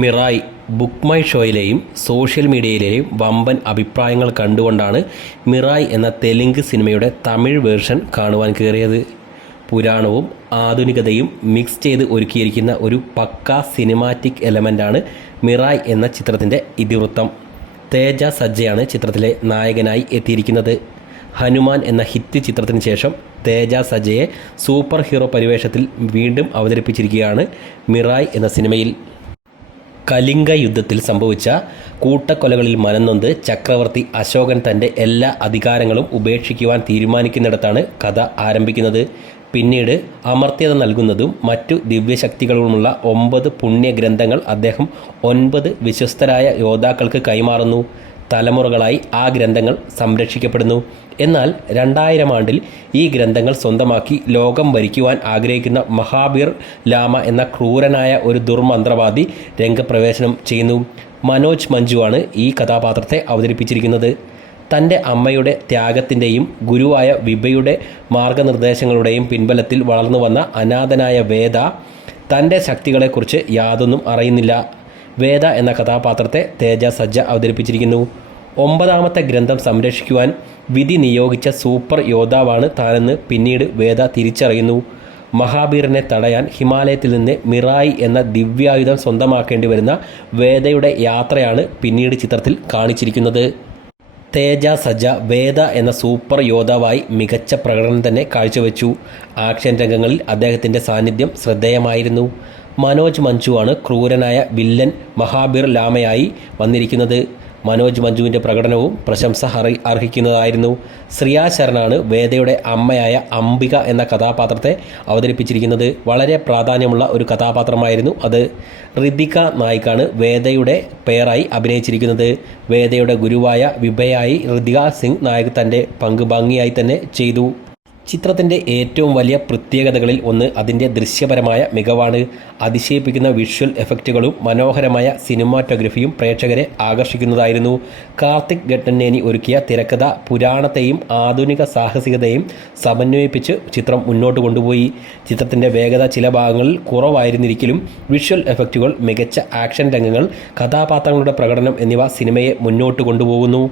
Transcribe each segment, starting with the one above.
Mirai book my ഷോയിലെയും social മീഡിയയിലെയും വമ്പൻ അഭിപ്രായങ്ങൾ കണ്ടുകൊണ്ടാണ് മിറായ് എന്ന തെലുങ്ക് സിനിമയുടെ തമിഴ് വേർഷൻ കാണുവാൻ കയറിയത്. പുരാണവും ആധുനികതയും മിക്സ് ചെയ്ത് ഒരുക്കിയിരിക്കുന്ന ഒരു പക്കാ സിനിമാറ്റിക് എലമെൻ്റാണ് മിറായ് എന്ന ചിത്രത്തിൻ്റെ ഇതിവൃത്തം. തേജ സജ്ജയാണ് ചിത്രത്തിലെ നായകനായി എത്തിയിരിക്കുന്നത്. ഹനുമാൻ എന്ന ഹിറ്റ് ചിത്രത്തിന് ശേഷം തേജ സജ്ജയെ സൂപ്പർ ഹീറോ പരിവേഷത്തിൽ വീണ്ടും അവതരിപ്പിച്ചിരിക്കുകയാണ് മിറായ് എന്ന സിനിമയിൽ. കലിംഗ യുദ്ധത്തിൽ സംഭവിച്ച കൂട്ടക്കൊലകളിൽ മനംനൊന്ത് ചക്രവർത്തി അശോകൻ തൻ്റെ എല്ലാ അധികാരങ്ങളും ഉപേക്ഷിക്കുവാൻ തീരുമാനിക്കുന്നിടത്താണ് കഥ ആരംഭിക്കുന്നത്. പിന്നീട് അമർത്യത നൽകുന്നതും മറ്റു ദിവ്യശക്തികളുമുള്ള 9 പുണ്യഗ്രന്ഥങ്ങൾ അദ്ദേഹം 9 വിശ്വസ്തരായ യോദ്ധാക്കൾക്ക് കൈമാറുന്നു. തലമുറകളായി ആ ഗ്രന്ഥങ്ങൾ സംരക്ഷിക്കപ്പെടുന്നു. എന്നാൽ 2000 ആണ്ടിൽ ഈ ഗ്രന്ഥങ്ങൾ സ്വന്തമാക്കി ലോകം ഭരിക്കുവാൻ ആഗ്രഹിക്കുന്ന മഹാബീർ ലാമ എന്ന ക്രൂരനായ ഒരു ദുർമന്ത്രവാദി രംഗപ്രവേശനം ചെയ്യുന്നു. മനോജ് മഞ്ജുവാണ് ഈ കഥാപാത്രത്തെ അവതരിപ്പിച്ചിരിക്കുന്നത്. തൻ്റെ അമ്മയുടെ ത്യാഗത്തിൻ്റെയും ഗുരുവായ വിഭയുടെ മാർഗനിർദ്ദേശങ്ങളുടെയും പിൻബലത്തിൽ വളർന്നു വന്ന അനാഥനായ വേദ തൻ്റെ ശക്തികളെക്കുറിച്ച് യാതൊന്നും അറിയുന്നില്ല. വേദ എന്ന കഥാപാത്രത്തെ തേജ സജ്ജ അവതരിപ്പിച്ചിരിക്കുന്നു. 9ാമത്തെ ഗ്രന്ഥം സംരക്ഷിക്കുവാൻ വിധി നിയോഗിച്ച സൂപ്പർ യോദ്ധാവാണ് താനെന്ന് പിന്നീട് വേദ തിരിച്ചറിയുന്നു. മഹാബീറിനെ തടയാൻ ഹിമാലയത്തിൽ നിന്ന് മിറായ് എന്ന ദിവ്യായുധം സ്വന്തമാക്കേണ്ടി വരുന്ന വേദയുടെ യാത്രയാണ് പിന്നീട് ചിത്രത്തിൽ കാണിച്ചിരിക്കുന്നത്. തേജ സജ്ജ വേദ എന്ന സൂപ്പർ യോദ്ധാവായി മികച്ച പ്രകടനം തന്നെ കാഴ്ചവെച്ചു. ആക്ഷൻ രംഗങ്ങളിൽ അദ്ദേഹത്തിൻ്റെ സാന്നിധ്യം ശ്രദ്ധേയമായിരുന്നു. മനോജ് മഞ്ജുവാണ് ക്രൂരനായ വില്ലൻ മഹാബീർ ലാമയായി വന്നിരിക്കുന്നത്. മനോജ് മഞ്ജുവിൻ്റെ പ്രകടനവും പ്രശംസ അർഹിക്കുന്നതായിരുന്നു. ശ്രിയ ശരണാണ് വേദയുടെ അമ്മയായ അംബിക എന്ന കഥാപാത്രത്തെ അവതരിപ്പിച്ചിരിക്കുന്നത്. വളരെ പ്രാധാന്യമുള്ള ഒരു കഥാപാത്രമായിരുന്നു അത്. ഋതിക നായിക്കാണ് വേദയുടെ പേരായി അഭിനയിച്ചിരിക്കുന്നത്. വേദയുടെ ഗുരുവായ വിഭയായി ഋതിക സിംഗ് നായക് തൻ്റെ പങ്ക് ഭംഗിയായി തന്നെ ചെയ്തു. ചിത്രത്തിൻ്റെ ഏറ്റവും വലിയ പ്രത്യേകതകളിൽ ഒന്ന് അതിൻ്റെ ദൃശ്യപരമായ മികവാണ്. അതിശയിപ്പിക്കുന്ന വിഷ്വൽ എഫക്റ്റുകളും മനോഹരമായ സിനിമാറ്റോഗ്രഫിയും പ്രേക്ഷകരെ ആകർഷിക്കുന്നതായിരുന്നു. കാർത്തിക് ഘട്ടന്നേനി ഒരുക്കിയ തിരക്കഥ പുരാണത്തെയും ആധുനിക സാഹസികതയും സമന്വയിപ്പിച്ച് ചിത്രം മുന്നോട്ട് കൊണ്ടുപോയി. ചിത്രത്തിൻ്റെ വേഗത ചില ഭാഗങ്ങളിൽ കുറവായിരുന്നിരിക്കലും വിഷ്വൽ എഫക്റ്റുകൾ, മികച്ച ആക്ഷൻ രംഗങ്ങൾ, കഥാപാത്രങ്ങളുടെ പ്രകടനം എന്നിവ സിനിമയെ മുന്നോട്ട് കൊണ്ടുപോകുന്നു.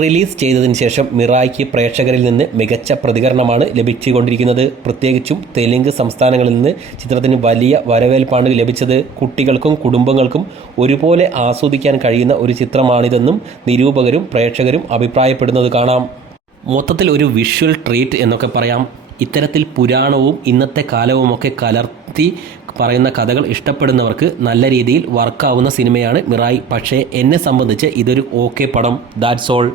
റിലീസ് ചെയ്തതിന് ശേഷം മിറായ്ക്ക് പ്രേക്ഷകരിൽ നിന്ന് മികച്ച പ്രതികരണമാണ് ലഭിച്ചുകൊണ്ടിരിക്കുന്നത്. പ്രത്യേകിച്ചും തെലുങ്ക് സംസ്ഥാനങ്ങളിൽ നിന്ന് ചിത്രത്തിന് വലിയ വരവേൽപ്പാണ് ലഭിച്ചത്. കുട്ടികൾക്കും കുടുംബങ്ങൾക്കും ഒരുപോലെ ആസ്വദിക്കാൻ കഴിയുന്ന ഒരു ചിത്രമാണിതെന്നും നിരൂപകരും പ്രേക്ഷകരും അഭിപ്രായപ്പെടുന്നത് കാണാം. മൊത്തത്തിൽ ഒരു വിഷ്വൽ ട്രീറ്റ് എന്നൊക്കെ പറയാം. ഇത്തരത്തിൽ പുരാണവും ഇന്നത്തെ കാലവുമൊക്കെ കലർത്തി പറയുന്ന കഥകൾ ഇഷ്ടപ്പെടുന്നവർക്ക് നല്ല രീതിയിൽ വർക്കാവുന്ന സിനിമയാണ് മിറായ്. പക്ഷേ എന്നെ സംബന്ധിച്ച് ഇതൊരു ഓക്കെ പടം. That's all.